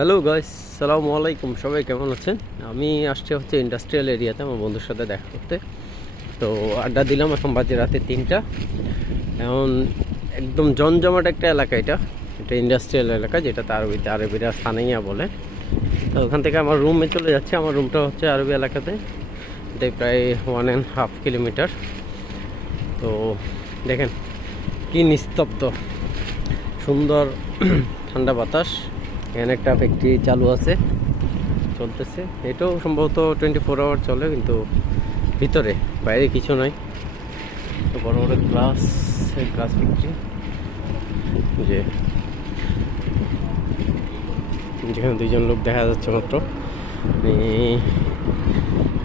Hello guys, সালামু আলাইকুম। সবাই কেমন আছেন? আমি আসছি হচ্ছে ইন্ডাস্ট্রিয়াল এরিয়াতে আমার বন্ধুর সাথে দেখা করতে। তো আড্ডা দিলাম। এখন বাজে রাতে 3টা। এখন একদম জমজমাট একটা এলাকা। এটা এটা ইন্ডাস্ট্রিয়াল এলাকা, যেটা আরবিরা স্থানীয় বলে। তো ওখান থেকে আমার রুমে চলে যাচ্ছে। আমার রুমটা হচ্ছে আরবি এলাকাতে, এটা প্রায় 1.5 কিলোমিটার। তো দেখেন কি নিস্তব্ধ, সুন্দর ঠান্ডা বাতাস। এখানে একটা ফ্যাক্টরি চালু আছে, চলতেছে। এটাও সম্ভবত 24 আওয়ার চলে, কিন্তু ভিতরে, বাইরে কিছু নাই। তো বড় বড় গ্লাস ফ্যাক্টরি, যেখানে দুইজন লোক দেখা যাচ্ছে মাত্র।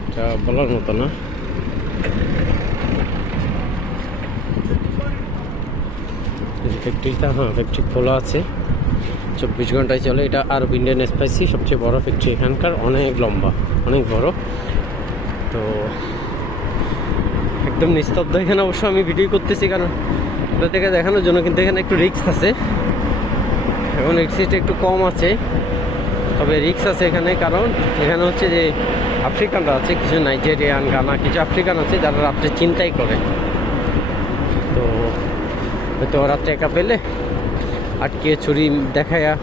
এটা বলার মতো না। ফ্যাক্টরিটা ফ্যাক্টরি খোলা আছে, 24 ঘন্টায় চলে। এটা আরব ইন্ডিয়ান স্পাইসি সবচেয়ে বড় ফ্যাক্টরি এখানকার, অনেক লম্বা, অনেক বড়। তো একদম নিস্তব্ধ এখানে। অবশ্য আমি ভিডিও করতেছি কারণ আপনাদেরকে দেখানোর জন্য, কিন্তু এখানে একটু রিস্ক আছে। এখন রিস্কটা একটু কম আছে, তবে রিস্ক আছে এখানে। কারণ এখানে হচ্ছে যে আফ্রিকানরা আছে, কিছু নাইজেরিয়ান, গানা, কিছু আফ্রিকান আছে যারা রাত্রে চিন্তাই করে। তো হয়তো রাত্রে একা পেলে আটকে ছুরি দেখায়া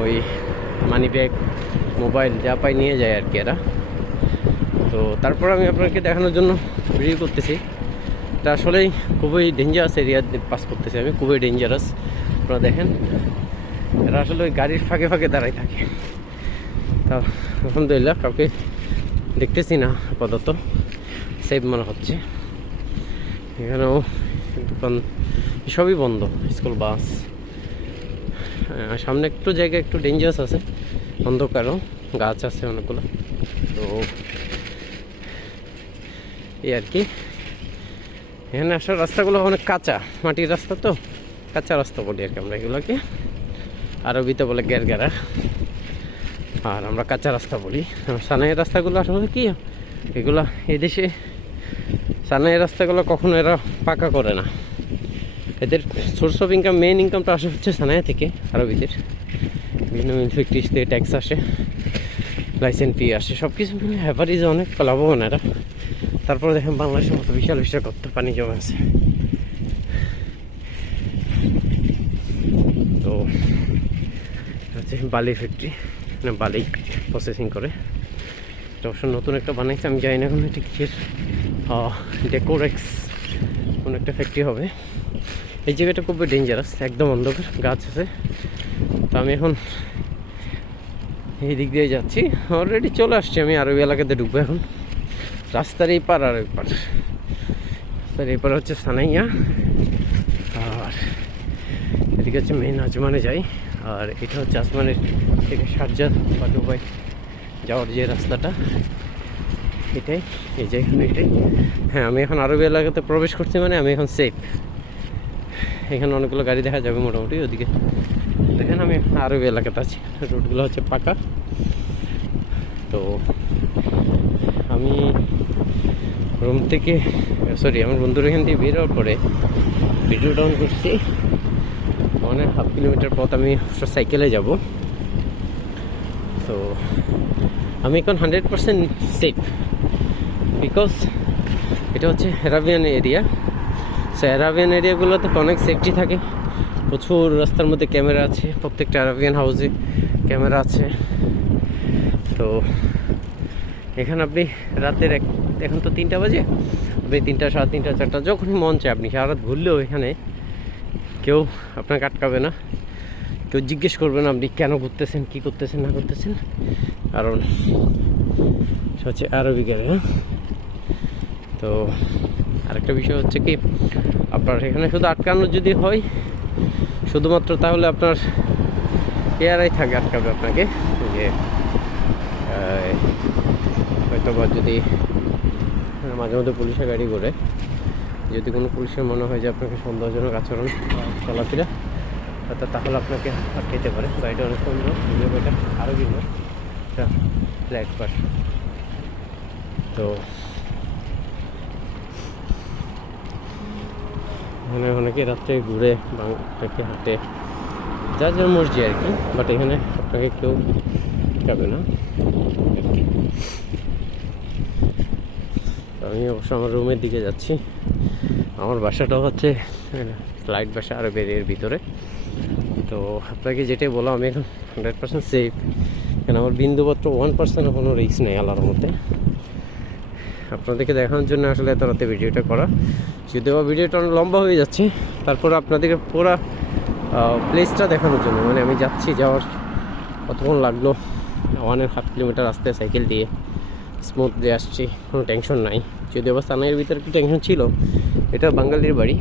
ওই মানি ব্যাগ, মোবাইল যা পাই নিয়ে যায় আর কি এরা। তো তারপর আমি আপনাকে দেখানোর জন্য ভিডিও করতেছি। এটা আসলেই খুবই ডেঞ্জারাস এরিয়া পাস করতেছি আমি, খুবই ডেঞ্জারাস। আপনারা দেখেন, এরা আসলে ওই গাড়ির ফাঁকে ফাঁকে দাঁড়াই থাকে। তা আলহামদুলিল্লাহ কাউকে দেখতেছি না আপাতত, সেফ মনে হচ্ছে। এখানেও দোকান সবই বন্ধ, স্কুল, বাস। সামনে একটু জায়গা একটু ডেঞ্জারাস আছে, অন্ধকারও, গাছ আছে অনেকগুলো। তো এই আর কি। এখানে আসার রাস্তাগুলো অনেক কাঁচা, মাটির রাস্তা, তো কাঁচা রাস্তা বলি আর কি আমরা এগুলোকে। আরবিতে বলে গেরগেরা, আর আমরা কাঁচা রাস্তা বলি। সানাইয়ের রাস্তাগুলো আসলে কি, এগুলা এদেশে সানাইয়ের রাস্তাগুলো কখনো এরা পাকা করে না। এদের সোর্স অফ ইনকাম, মেইন ইনকামটা আসে হচ্ছে সানাইয়া থেকে। আরবিদের বিভিন্ন ফ্যাক্টরিজ থেকে ট্যাক্স আসে, লাইসেন্স ফি আসে, সব কিছু মিলে অ্যাভারেজে অনেক লাভবান এরা। তারপরে দেখেন বাংলাদেশের মতো বিশাল বিশাল কত পানি জমা আছে। তো হচ্ছে বালি ফ্যাক্টরি, মানে বালি প্রসেসিং করে। এটা অবশ্য নতুন একটা বানাইছে, আমি জানি না এখন এটা কিসের। ডেকোরেক্স কোন একটা ফ্যাক্টরি হবে। এই জায়গাটা খুবই ডেঞ্জারাস, একদম অন্ধকার, গাছ আছে। তো আমি এখন এই দিক দিয়ে যাচ্ছি, অলরেডি চলে আসছি আমি আরবি এলাকাতে ঢুকবো এখন। রাস্তার এই পার আর ওই পার, রাস্তার এই পার হচ্ছে সানাইয়া, আর এদিকে হচ্ছে মেইন আজমানে যাই। আর এটা হচ্ছে আজমানের থেকে শারজাহ বা দুবাই যাওয়ার যে রাস্তাটা, এটাই। এই যে এখানে এটাই। হ্যাঁ, আমি এখন আরবি এলাকাতে প্রবেশ করছি, মানে আমি এখন সেফ। এখানে অনেকগুলো গাড়ি দেখা যাবে মোটামুটি। ওদিকে দেখেন আমি আরবি এলাকাতে আছি, রোডগুলো হচ্ছে পাকা। তো আমি রুম থেকে, আমার বন্ধুর এখান থেকে বেরোর পরে ভিডিও ডাউন করছি। 1.5 কিলোমিটার পথ আমি সাইকেলে যাব। তো আমি এখন 100% সেফ, বিকজ এটা হচ্ছে অ্যারাবিয়ান এরিয়া। সো অ্যারাবিয়ান এরিয়াগুলোতে অনেক সেফটি থাকে, প্রচুর রাস্তার মধ্যে ক্যামেরা আছে, প্রত্যেকটা অ্যারাবিয়ান হাউসে ক্যামেরা আছে। তো এখানে আপনি রাতের এখন তো 3টা বাজে, আপনি 3টা, 3:30, 4টা যখনই মন চায় আপনি সারা রাত ঘুরলেও এখানে কেউ আপনাকে আটকাবে না, কেউ জিজ্ঞেস করবে না আপনি কেন ঘুরতেছেন, কী করতেছেন না করতেছেন। কারণ হচ্ছে আরবি গেলে। হ্যাঁ, তো আরেকটা বিষয় হচ্ছে কি, আপনার এখানে শুধু আটকানো যদি হয় শুধুমাত্র, তাহলে আপনার এয়ারাই থাকে আটকাবে আপনাকে। যে হয়তো বা যদি মাঝে মধ্যে পুলিশের গাড়ি করে, যদি কোনো পুলিশের মনে হয় যে আপনাকে সন্দেহজনক আচরণ, চলাফেরা, তাহলে আপনাকে আটকাইতে পারে। গাড়িটা অনেক সুন্দর, এটা আরও কিনবো, এটা ফ্ল্যাট পার। তো মানে অনেকে রাত্রে ঘুরে, হাঁটে, যার যার মর্জি আর কি, বাট এখানে আপনাকে কেউ যাবে না আর কি। আমি অবশ্য আমার রুমের দিকে যাচ্ছি। আমার বাসাটা হচ্ছে ফ্লাইট বাসা আরও এর ভিতরে। তো আপনাকে যেটাই বলো, আমি এখন 100% সেফ, কারণ আমার বিন্দুমাত্র 1% কোনো রিস্ক নেই আল্লাহর মধ্যে। আপনাদেরকে দেখানোর জন্য আসলে এত রাতে ভিডিওটা করা, যদিও ভিডিওটা অনেক লম্বা হয়ে যাচ্ছে, তারপর আপনাদেরকে পুরো প্লেসটা দেখানোর জন্য। মানে আমি যাওয়ার কতক্ষণ লাগলো, 1.5 কিলোমিটার রাস্তায় সাইকেল দিয়ে স্মুথলি আসছি, কোনো টেনশন নাই। যদিও বা সানাইয়ের ভিতরে একটু টেনশন ছিল। এটা বাঙালির বাড়ি,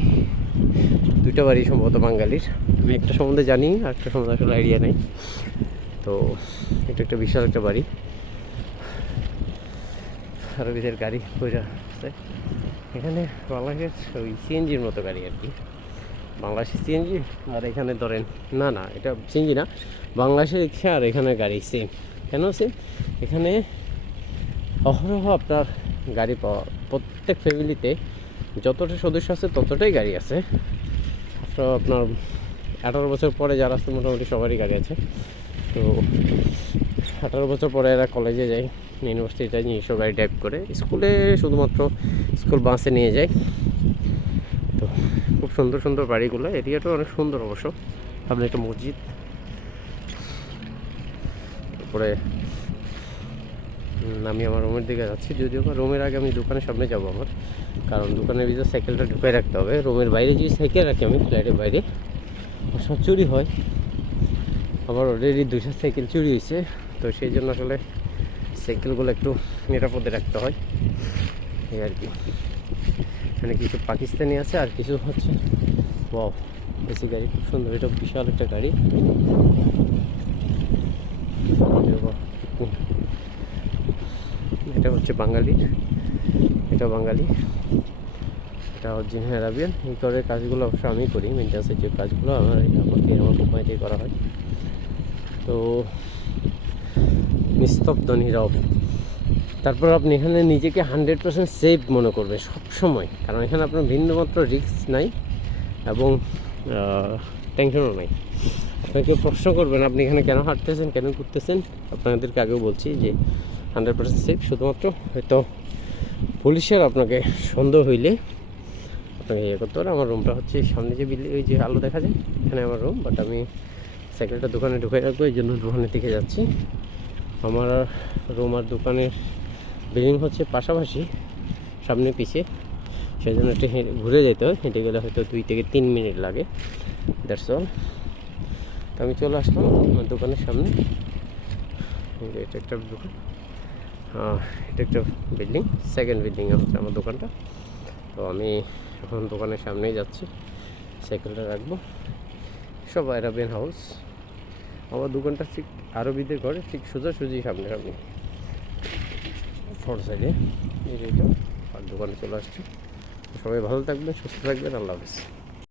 দুইটা বাড়ি সম্ভবত বাঙালির। আমি একটা সম্বন্ধে জানি, আর একটা সম্বন্ধে আসলে আইডিয়া নেই। তো এটা একটা বিশাল একটা বাড়ি, আরবিদের গাড়ি কইরা আছে এখানে। বাংলাদেশের ওই সিএনজির মতো গাড়ি আর কি, বাংলাদেশের সিএনজি। আর এখানে ধরেন না এটা সিএনজি না, বাংলাদেশের রিক্সা আর এখানে গাড়ি সেম। কেন সেম? এখানে অহরহ আপনার গাড়ি পাওয়া, প্রত্যেক ফ্যামিলিতে যতটা সদস্য আছে ততটাই গাড়ি আছে। আপনার 18 বছর পরে যারা আছে মোটামুটি সবারই গাড়ি আছে। তো 18 বছর পরে এরা কলেজে যায়, ইউনিভার্সিটি যায়, নিজস্ব গাড়ি ড্রাইভ করে। স্কুলে শুধুমাত্র স্কুল বাসে নিয়ে যায়। তো খুব সুন্দর সুন্দর বাড়িগুলো, এরিয়াটা অনেক সুন্দর অবশ্য। সামনে একটা মসজিদ, তারপরে আমি আমার রুমের দিকে যাচ্ছি। যদিও বা রুমের আগে আমি দোকানের সামনে যাবো আমার, কারণ দোকানের ভিতরে সাইকেলটা ঢুকাই রাখতে হবে। রুমের বাইরে যদি সাইকেল রাখি আমি ফ্ল্যাটের বাইরে, সব চুরি হয়। আমার অলরেডি 200 সাইকেল চুরি হয়েছে। তো সেই জন্য আসলে সাইকেলগুলো একটু নিরাপদে রাখতে হয় এই আর কি। এখানে কিছু পাকিস্তানি আছে আর কিছু হচ্ছে ওয়াও এসি গাড়ি, খুব সুন্দর। এটা বিশাল একটা গাড়ি। এটা হচ্ছে বাঙালির, এটা বাঙালি, এটা অরিজিনাল আরাবিয়ান। এই করে কাজগুলো অবশ্য আমি করি, মেনটেন্সের যে কাজগুলো আমার কোম্পানিতেই করা হয়। তো নিস্তব্ধ নীরব। তারপর আপনি এখানে নিজেকে 100% সেফ মনে করবেন সবসময়, কারণ এখানে আপনার বিন্দুমাত্র রিস্ক নাই এবং টেনশনও নাই। আপনাকে প্রশ্ন করবেন আপনি এখানে কেন হাঁটতেছেন, কেন ঘুরতেছেন, আপনাদেরকে আগেও বলছি যে 100% সেফ। শুধুমাত্র হয়তো পুলিশের আপনাকে সন্দেহ হইলে আপনাকে ইয়ে করতে পারে। আমার রুমটা হচ্ছে সামনে যে বিল্ডিং, ওই যে আলো দেখা যায়, এখানে আমার রুম। বাট আমি সাইকেলটা দোকানে ঢুকে রাখবো, এই জন্য দোকানের দিকে যাচ্ছি। আমার রুম আর দোকানের বিল্ডিং হচ্ছে পাশাপাশি, সামনে পিছিয়ে, সেই জন্য একটু ঘুরে যেতে হয়। হেঁটে গেলে হয়তো 2 থেকে 3 মিনিট লাগে, দ্যাটস অল। তো আমি চলে আসলাম আমার দোকানের সামনে। এটা একটা দোকান, এটা একটা বিল্ডিং, সেকেন্ড বিল্ডিংয়ে হচ্ছে আমার দোকানটা। তো আমি এখন দোকানের সামনেই যাচ্ছি, সাইকেলটা রাখবো। সব আরাবিয়ান হাউস। আমার দোকানটা ঠিক আরবিদের ঘরে ঠিক সোজাসুজি সামনে ফ্রন্ট সাইডে এই, আর দোকানে চলে আসছি। সবাই ভালো থাকবেন, সুস্থ থাকবেন, আল্লাহ হাফেজ।